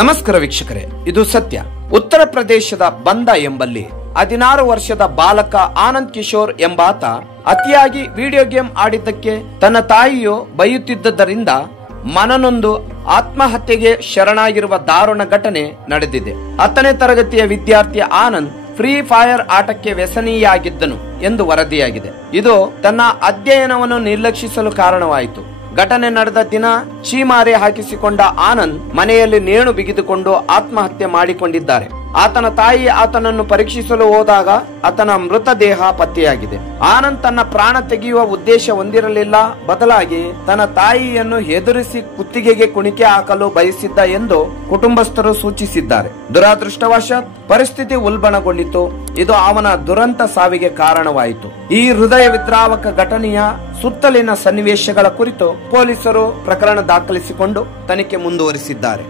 ನಮಸ್ಕಾರ ವೀಕ್ಷಕರೇ, ಇದು ಸತ್ಯ. ಉತ್ತರ ಪ್ರದೇಶದ ಬಂದ ಎಂಬಲ್ಲಿ 16 ವರ್ಷದ ಬಾಲಕ ಆನಂದ್ ಕಿಶೋರ್ ಎಂಬಾತ ಅತಿಯಾಗಿ ವಿಡಿಯೋ ಗೇಮ್ ಆಡಿದ್ದಕ್ಕೆ ತನ್ನ ತಾಯಿಯು ಬೈಯುತ್ತಿದ್ದರಿಂದ ಮನನೊಂದು ಆತ್ಮಹತ್ಯೆಗೆ ಶರಣಾಗಿರುವ ದಾರುಣ ಘಟನೆ ನಡೆದಿದೆ. 10ನೇ ತರಗತಿಯ ವಿದ್ಯಾರ್ಥಿ ಆನಂದ್ ಫ್ರೀ ಫೈರ್ ಆಟಕ್ಕೆ ವ್ಯಸನಿಯಾಗಿದ್ದನು ಎಂದು ವರದಿಯಾಗಿದೆ. ಇದು ತನ್ನ ಅಧ್ಯಯನವನ್ನು ನಿರ್ಲಕ್ಷಿಸಲು ಕಾರಣವಾಯಿತು. ಘಟನೆ ನಡೆದ ದಿನ ಚೀಮಾರೆ ಹಾಕಿಸಿಕೊಂಡ ಆನಂದ್ ಮನೆಯಲ್ಲಿ ನೇಣು ಬಿಗಿದುಕೊಂಡು ಆತ್ಮಹತ್ಯೆ ಮಾಡಿಕೊಂಡಿದ್ದಾರೆ. ಆತನ ತಾಯಿ ಆತನನ್ನು ಪರೀಕ್ಷಿಸಲು ಹೋದಾಗ ಆತನ ಮೃತದೇಹ ಪತ್ತೆಯಾಗಿದೆ. ಆನಂದ್ ತನ್ನ ಪ್ರಾಣ ತೆಗೆಯುವ ಉದ್ದೇಶ ಹೊಂದಿರಲಿಲ್ಲ, ಬದಲಾಗಿ ತನ್ನ ತಾಯಿಯನ್ನು ಹೆದರಿಸಿ ಕುತ್ತಿಗೆಗೆ ಕುಣಿಕೆ ಹಾಕಲು ಬಯಸಿದ್ದ ಎಂದು ಕುಟುಂಬಸ್ಥರು ಸೂಚಿಸಿದ್ದಾರೆ. ದುರಾದೃಷ್ಟವಶಾತ್ ಪರಿಸ್ಥಿತಿ ಉಲ್ಬಣಗೊಂಡಿತು. ಇದು ಅವನ ದುರಂತ ಸಾವಿಗೆ ಕಾರಣವಾಯಿತು. ಈ ಹೃದಯ ವಿದ್ರಾವಕ ಘಟನೆಯ ಸುತ್ತಲಿನ ಸನ್ನಿವೇಶಗಳ ಕುರಿತು ಪೊಲೀಸರು ಪ್ರಕರಣ ದಾಖಲಿಸಿಕೊಂಡು ತನಿಖೆ ಮುಂದುವರಿಸಿದ್ದಾರೆ.